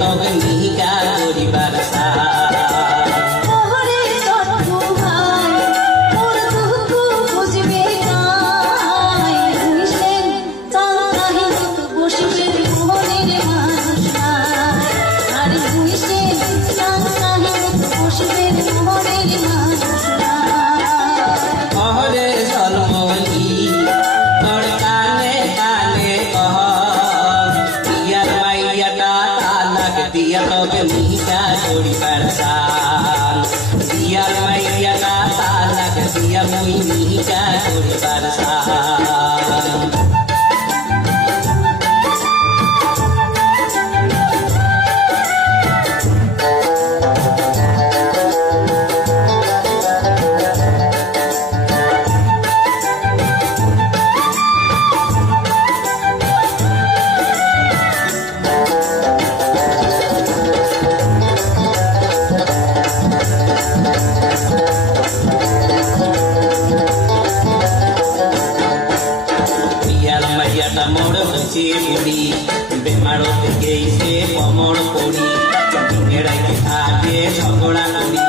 তবে মিহিকা করিবার তবে মিহিকা করিবার সাল দিয়ার মাইয়া তালাক দিয়া মুই মিহিকা করিবার সাল মোড় হচ্ছে বুড়ি বেমারো থেকে সে কমর পড়ি এড়াই আগে ঝগড়া করি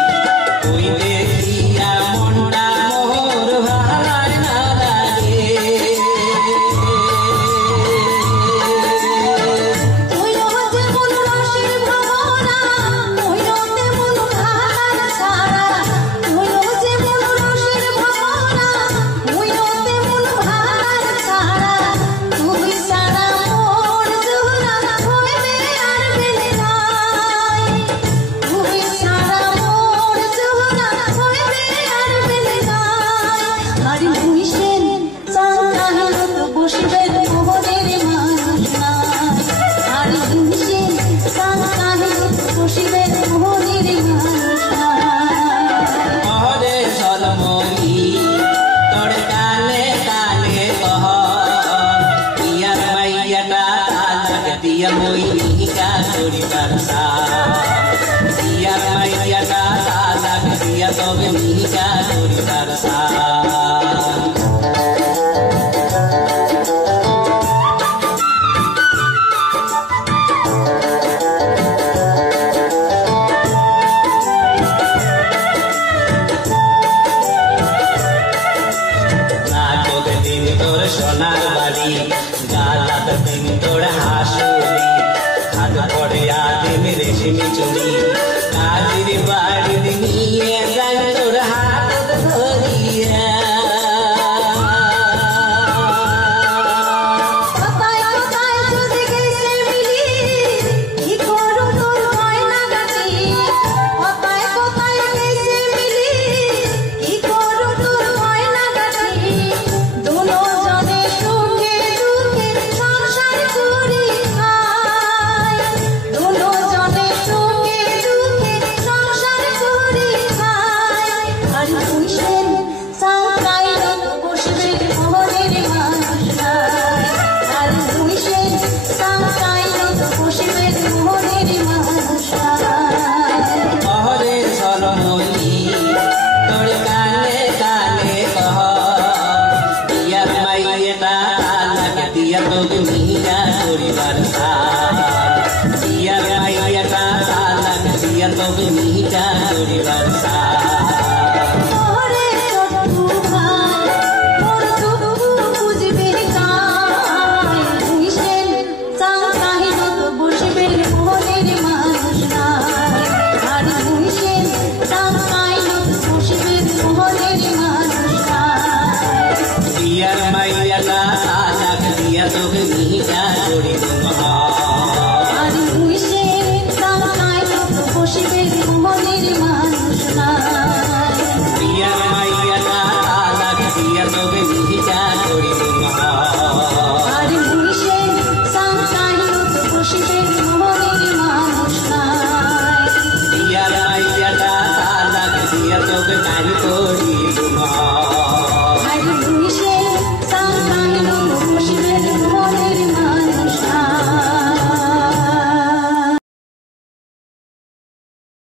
ওই দেখিয়া মনটা মোর ভার না লাগে dia moi mihika koribar saal diar maia talag dia tobe mihika koribar saal na tobe din tor sonar bari galat din tor hasuri হাত পড়ে আদে মেরে সিমি চুরি কাজির বাড়ি নিয়ে যাই তোর হাত ধরিয়া dia tobe mihika koribar saal dia maia talag dia tobe mihika koribar saal ore totu bhai mor duku bujbe kai huisen sang kahi to bosbe mohoner manush nai ar huisen sang kahi to bosbe mohoner manush nai dia maia talag dia tobe